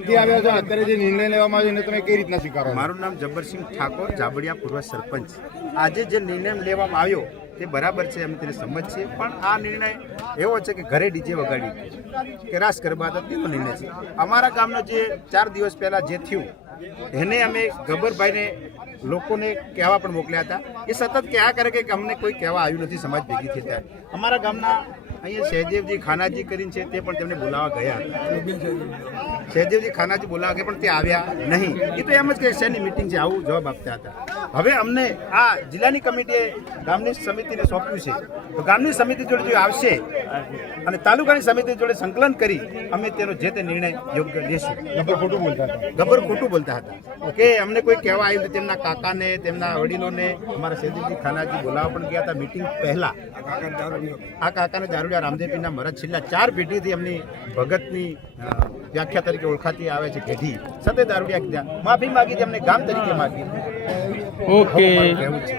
અત્યારે જે નિર્ણય લેવામાં આવ્યો એને તમે કઈ રીતના સ્વીકારો? મારું નામ જબ્બરસિંહ ઠાકોર, જાબડિયા પૂર્વ સરપંચ. આજે જે નિર્ણય લેવામાં આવ્યો તે બરાબર છે, અમે તેને સમજ છીએ. પણ આ નિર્ણય એવો છે કે ઘરે ડીજે વગાડી કે રાસ ગરબા હતા તેનો નિર્ણય છે. અમારા ગામનો જે 4 દિવસ પહેલાં જે થયું એને અમે ગબ્બરભાઈને લોકોને કહેવા પણ મોકલ્યા હતા. એ સતત કહેવા કરે કે અમને કોઈ કહેવા આવ્યું નથી સમાજ ભેગી થઈ ત્યારે. અમારા ગામના અહીંયા સહેદેવજી ખાનાજી કરીને છે તે પણ તેમને બોલાવવા ગયા હતા. સહેદેવજી ખાનાજી બોલાવવા ગયા પણ તે આવ્યા નહીં. એ તો એમ જ કે શેની મિટિંગ છે આવું જવાબ આપતા હતા. હવે અમને આ જિલ્લાની કમિટીએ ગામની સમિતિને સોંપ્યું છે, તો ગામની સમિતિ જોડે જો આવશે અને તાલુકાની સમિતિ જોડે સંકલન કરી અમે તેનો જે તે નિર્ણય યોગ્ય લેશું. ગબ્બર ખોટું બોલતા હતા. ગબ્બર ખોટું બોલતા હતા કે અમને કોઈ કહેવા આવ્યું નથી. તેમના કાકાને, તેમના વડીલોને અમારા સહેદેવજી ખાનાજી બોલાવવા પણ ગયા હતા મિટિંગ પહેલા. આ કાકાને દારૂડિયા રામદેવપીરના મરદ છેલ્લા 4 પેઢીથી એમની ભગતની વ્યાખ્યા તરીકે ઓળખાતી આવે છે પેઢી સતે દારૂડિયા કીધા. માફી માગી હતી, અમને ગામ તરીકે માગી. ઓકે. કહેવું છે.